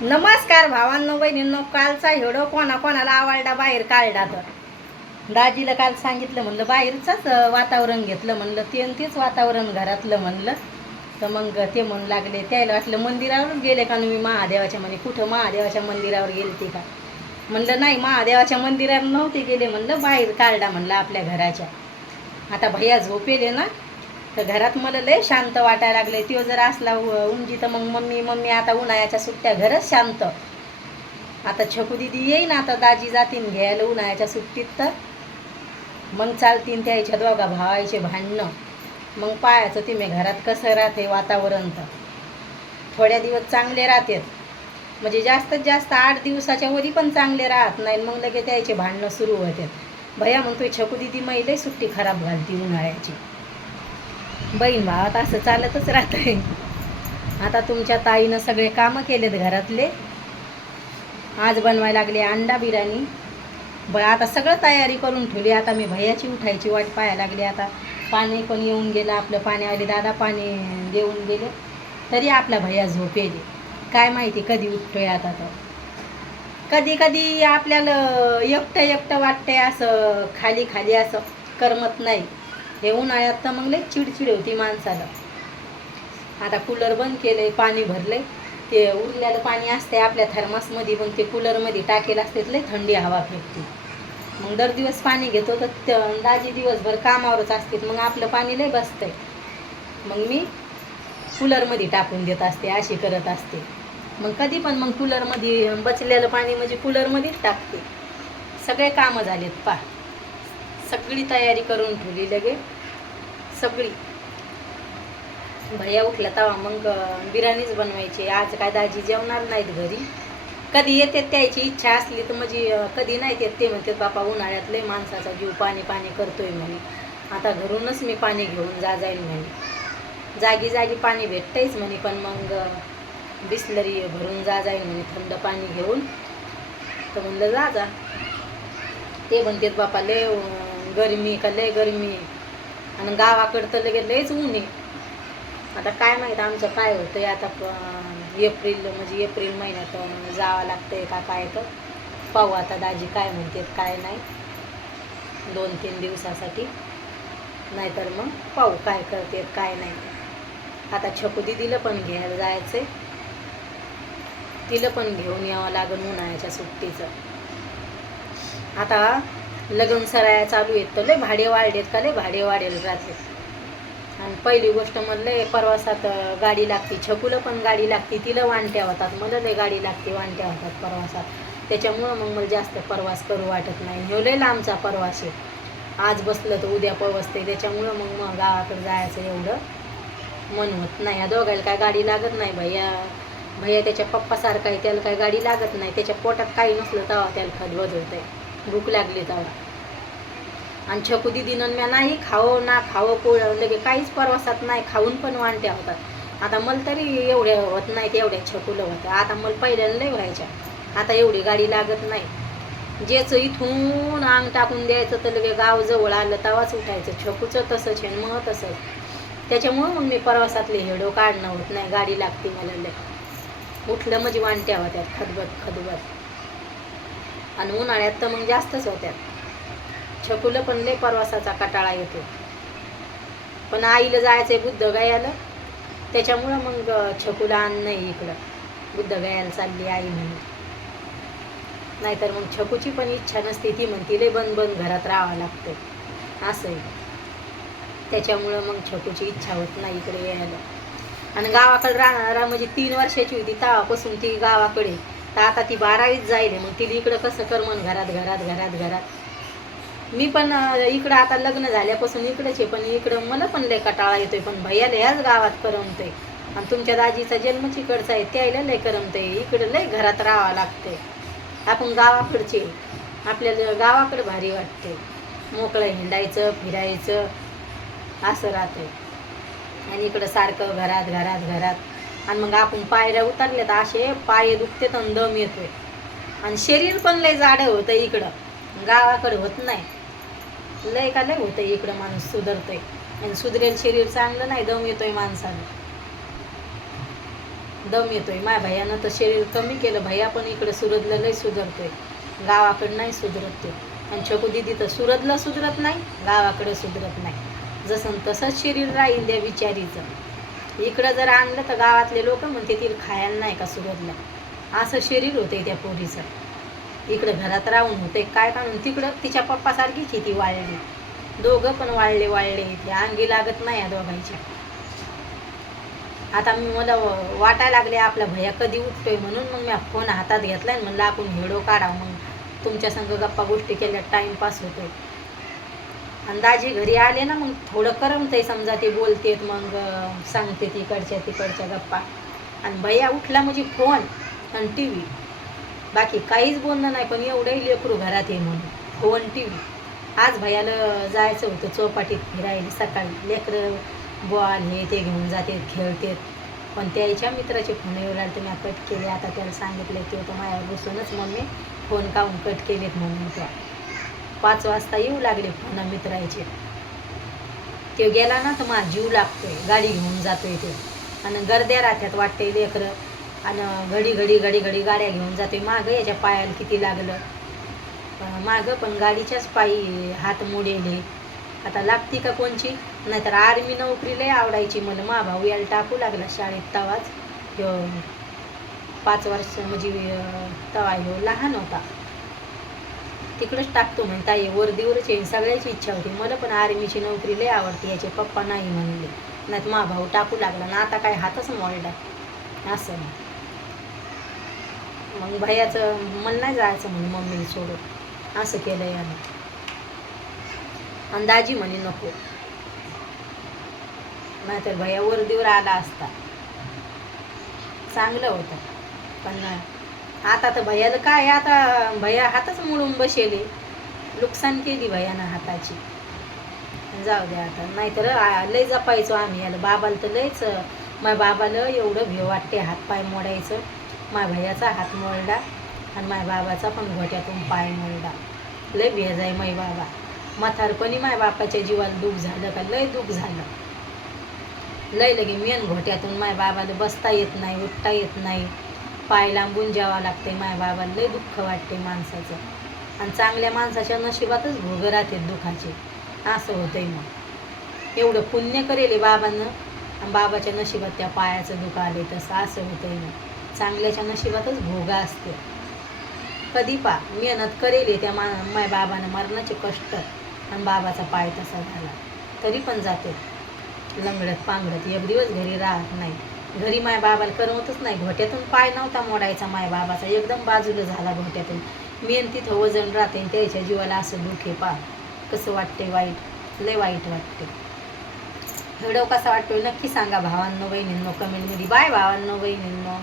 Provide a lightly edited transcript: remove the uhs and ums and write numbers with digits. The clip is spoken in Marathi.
नमस्कार भावांनो बहिणींनो. कालचा व्हिडिओ कोणाला आवडला बाहेर काढला तर दाजीला काल सांगितलं म्हणलं बाहेरचंच वातावरण घेतलं म्हणलं तेच वातावरण घरातलं म्हणलं. तर मग ते म्हणू लागले त्याला वाटलं मंदिरावरच गेले का मी महादेवाच्या म्हणे. कुठं महादेवाच्या मंदिरावर गेलती का म्हणलं नाही, महादेवाच्या मंदिरावर नव्हते गेले म्हणलं, बाहेर काढला म्हणलं आपल्या घराच्या. आता भैया झोपेले ना तर घरात मला लय शांत वाटायला लागले. तो जर असला उंजी तर मग मम्मी आता उन्हाळ्याच्या सुट्ट्या घरच शांत. आता छकू दिदी येईन, आता दाजी जातीन घ्यायला उन्हाळ्याच्या सुट्टीत, तर मग चालतीन त्याच्या दोघा भावायचे भांडणं. मग पाहायचं तुम्ही घरात कसं राहते वातावरण. तर थोड्या दिवस चांगले राहतात, म्हणजे जास्तीत जास्त 8 दिवसाच्या वरी पण चांगले राहत नाही, मग लगेच त्याचे भांडणं सुरू होतात. भैया म्हणतोय छकू दिदी लय सुट्टी खराब घालती उन्हाळ्याची. बहीण भावात असं चालतच राहतंय. आता तुमच्या ताईनं सगळे कामं केलेत घरातले. आज बनवायला लागले अंडा बिर्याणी. आता सगळं तयारी करून ठेवली. आता मी भैयाची उठायची वाट पाहायला लागली. आता पाणी पण येऊन गेलं, आपलं पाण्यावाले दादा पाणी देऊन गेले, तरी आपला भैया झोपेले. काय माहिती कधी उठतोय आता. तर कधी कधी आपल्याला एकटं वाटतंय, असं खाली असं करमत नाही. हे उन्हाळ्यात तर मग लई चिडचिड होती माणसाला. आता कूलर बंद केलंय, पाणी भरलंय. ते उरलेलं पाणी असते आपल्या थर्मासमध्ये, पण ते कूलरमध्ये टाकेल असते, लई थंडी हवा फेकते. मग दर दिवस पाणी घेतो तर दाजी दिवसभर कामावरच असते, मग आपलं पाणी लई बसतंय. मग मी कूलरमध्ये टाकून देत असते, अशी करत असते. मग कधी पण मग कूलरमध्ये बचलेलं पाणी म्हणजे कूलरमध्येच टाकते. सगळे कामं झालेत सगळी तयारी करून ठेवली लगे सगळी. भैया उठला तवा मग बिर्याणीच बनवायची. आज काय दाजी जेवणार नाहीत घरी. कधी येते त्याची इच्छा असली तर म्हणजे कधी नाही येत. ते म्हणतात बापा उन्हाळ्यातले माणसाचा जीव पाणी करतोय म्हणे. आता घरूनच मी पाणी घेऊन जाईल म्हणे. जागी पाणी भेटतंयच म्हणे, पण मग बिसलरी भरून जाईल म्हणे थंड पाणी घेऊन. तर म्हणलं जा. ते म्हणतात बापा लय गरमी आणि गावाकडं तर लगेच लयच ऊन आहे. आता काय माहीत आमचं काय होतंय. आता एप्रिल महिन्यात जावं लागतंय का काय, तर पाहू आता दाजी काय म्हणतात काय नाही. 2-3 दिवसासाठी, नाहीतर मग पाहू काय करतात काय नाही. आता छकू दिदीला पण घ्यायला जायचंय, तिला पण घेऊन यावं लागेल उन्हाळ्याच्या सुट्टीचं. आता लग्न सराया चालू आहेत तर लय भाडे वाढलेत का, लय भाडे वाढेल राहते. आणि पहिली गोष्ट म्हणलं प्रवासात गाडी लागते. छकूला पण गाडी लागते, तिला वांट्या होतात, मला लय गाडी लागते, वांट्या होतात प्रवासात. त्याच्यामुळं मग मला जास्त प्रवास करू वाटत नाही. ह्यो लय लांबचा प्रवास आहे, आज बसलं तर उद्या पोहोचते. त्याच्यामुळं मग गावाकडे जायचं एवढं मन होत नाही. ह्या दोघायला काय गाडी लागत नाही. भैया त्याच्या पप्पासारखा आहे, त्याला काय गाडी लागत नाही. त्याच्या पोटात काही नसलं तेव्हा त्याला खदबद होतंय, भूक लागली तेव्हा. आणि छकू दिदीनं म्या नाही खावं पोळं लगे काहीच प्रवासात नाही खाऊन पण वांट्या होतात. आता मला तरी एवढ्या होत नाहीत, एवढ्या छकूला होतं. आता मला पहिल्यांदा लय व्हायच्या. आता एवढी गाडी लागत नाही. ज्याचं इथून अंग टाकून द्यायचं तर लगे गाव जवळ आलं तेव्हाच उठायचं. छकूचं तसंच आहे, मग तसंच. त्याच्यामुळं मग मी प्रवासातले हेडो काढणं होत नाही. गाडी लागते मला लय. उठलं म्हणजे वांट्या होत्यात खदबद. आणि उन्हाळ्यात तर मग जास्तच होत्यात. छकूला पण लय प्रवासाचा कटाळा येतो. पण आईला जायचंय बुद्धगयाला, त्याच्यामुळं मग छकूला आण नाही इकडं. बुद्धगयाला चालली आई म्हणून. नाहीतर मग छकूची पण इच्छा नसते, ती म्हणती लय बंद घरात राहावं लागतं असं आहे. त्याच्यामुळं मग छकूची इच्छा होत नाही इकडे यायला. आणि गावाकडे राहणार म्हणजे 3 वर्षाची होती तेव्हापासून ती गावाकडे, तर आता ती 12वीत जाईल. मग तिला इकडं कसं करमन घरात. मी पण इकडं आता लग्न झाल्यापासून इकडंच आहे, पण इकडं मला पण लय कटाळा येतोय. पण भैयाला ह्याच गावात करमतंय. आणि तुमच्या दाजीचा जन्मच इकडचा आहे, त्याला लय करमतंय. इकडं लय घरात राहावं लागतंय. आपण गावाकडचे, आपल्याला गावाकडं भारी वाटते. मोकळं हिंडायचं फिरायचं असं राहतंय. आणि इकडं सारखं घरात. आणि मग आपण पायऱ्या उतरल्या तर असे पाय दुखते तर दम येतोय. आणि शरीर पण लय जाडं होतं इकडं, गावाकडे होत नाही. लय होतं इकडं, माणूस सुधरतोय. आणि सुधरेल शरीर चांगलं नाही, दम येतोय माणसाला. दम येतोय. माझ्या भैयानं तर शरीर कमी केलं. भैया पण इकडं सुरतला लय सुधारतोय, गावाकडं नाही सुधरत ते. आणि छकू दिदी तर सुरतला सुधरत नाही, गावाकडं सुधरत नाही. जसं तसंच शरीर राहील त्या विचारीचं. इकडं जर आणलं तर गावातले लोक म्हणते तिला खायला नाही का सुरतला, असं शरीर होते त्या पोरीचं. इकडं घरात राहून होते काय काढून, तिकडं तिच्या पप्पासारखीच ती वाळली. दोघं पण वाळले इथे, अंगी लागत नाही या दोघांच्या. आता मला वाटायला लागले आपला भैया कधी उठतोय म्हणून मग मी फोन हातात घेतलाय म्हणलं आपण व्हिडिओ काढा, मग तुमच्या संग गप्पा गोष्टी केल्या टाईमपास होतोय. आणि दाजी घरी आले ना मग थोडं करमतंय, समजा ते बोलतेत मग सांगते तिकडच्या गप्पा. आणि भैया उठला म्हणजे फोन आणि टी व्ही, बाकी काहीच बोलणं नाही. पण एवढंही लेकरू घरात आहे म्हणून फोन टी व्ही. आज भैयाला जायचं होतं चौपाटीत फिरायला सकाळी, लेकरं बॉल हे ते घेऊन जाते खेळतेत. पण त्याच्या मित्राचे फोन येऊ लागले, मी कट केले. आता त्याला सांगितले ते तर माझ्या बसूनच मम्मी फोन काढून कट केलेत म्हणून. त्या 5 वाजता येऊ लागले फोन मित्राचे. ते गेला ना तर माझा जीव लागतोय, गाडी घेऊन जातोय ते. आणि गर्द्या राहत्यात वाटते लेकरं, आणि घडी गाड्या घेऊन जाते. मागं याच्या पायाला किती लागलं, मागं पण गाडीच्याच पायी हात मोडेले. आता लागती का कोणची, नाहीतर आर्मी नोकरी लय आवडायची मला. मा भाऊ याला टाकू लागला शाळेत तवाच, ह्यो 5 वर्ष म्हणजे तवा ह्यो लहान होता, तिकडंच टाकतो म्हणता ये वर्दीवरच येईन. सगळ्याची इच्छा होती, मला पण आर्मीची नोकरी लय आवडते. याचे पप्पा नाही म्हणले, नाहीत मा भाऊ टाकू लागला ना. आता काय हातच मोडला असं. मग भैयाचं मन नाही जायचं म्हणून मम्मीने सोडून असं केलं यानं. अंदाजी म्हणे नको, नाहीतर भैया वर्दीवर आला असता, चांगलं होतं. पण आता तर भैयाला काय, आता भैया हातच मोडून बसेले, नुकसान केली भैयानं हाताची. जाऊ द्या आता, नाहीतर लय जपायचो आम्ही याला. बाबाला तर लयच, माझ्या बाबाला एवढं भेव वाटते हातपाय मोडायचं. माझ्या भैयाचा हात मोडला आणि माझ्या बाबाचा पण घोट्यातून पाय मोडला. लय भेज आहे माझ्या बाबा. म्हातारपणी माझ्या बापाच्या जीवाला दुःख झालं का, लय दुःख झालं. लय लगे मेन घोट्यातून माझ्या बाबाला बसता येत नाही, उठता येत नाही, पाय लांबून जावं लागते. माझ्या बाबाला लय दुःख वाटते माणसाचं. आणि चांगल्या माणसाच्या नशिबातच भोग राहते दुःखाचे, असं होतंय. मग एवढं पुण्य करेले बाबांना आणि बाबाच्या नशिबात त्या पायाचं दुःख आले तसं, असं होतंय. मग चांगल्याच्या नशिबातच भोग असते. कधी मेहनत करेले त्या माझ्या बाबानं मरणाचे कष्ट, आणि बाबाचा पाय तसा झाला तरी पण जाते लंगडत पांगडत. एक दिवस घरी राहत नाही. घरी माझ्या बाबाला करमतच नाही. घोट्यातून पाय नव्हता मोडायचा माझ्या बाबाचा, एकदम बाजूला झाला घोट्यातून. मेन तिथं वजन राहते, त्याच्या जीवाला असं दुःख आहे. कसं वाटते, वाईट, लय वाईट वाटते. व्हिडिओ कसा वाटतोय नक्की सांगा भावांनो बहिणींनो कमेंटमध्ये. बाय भावांनो बहिणींनो.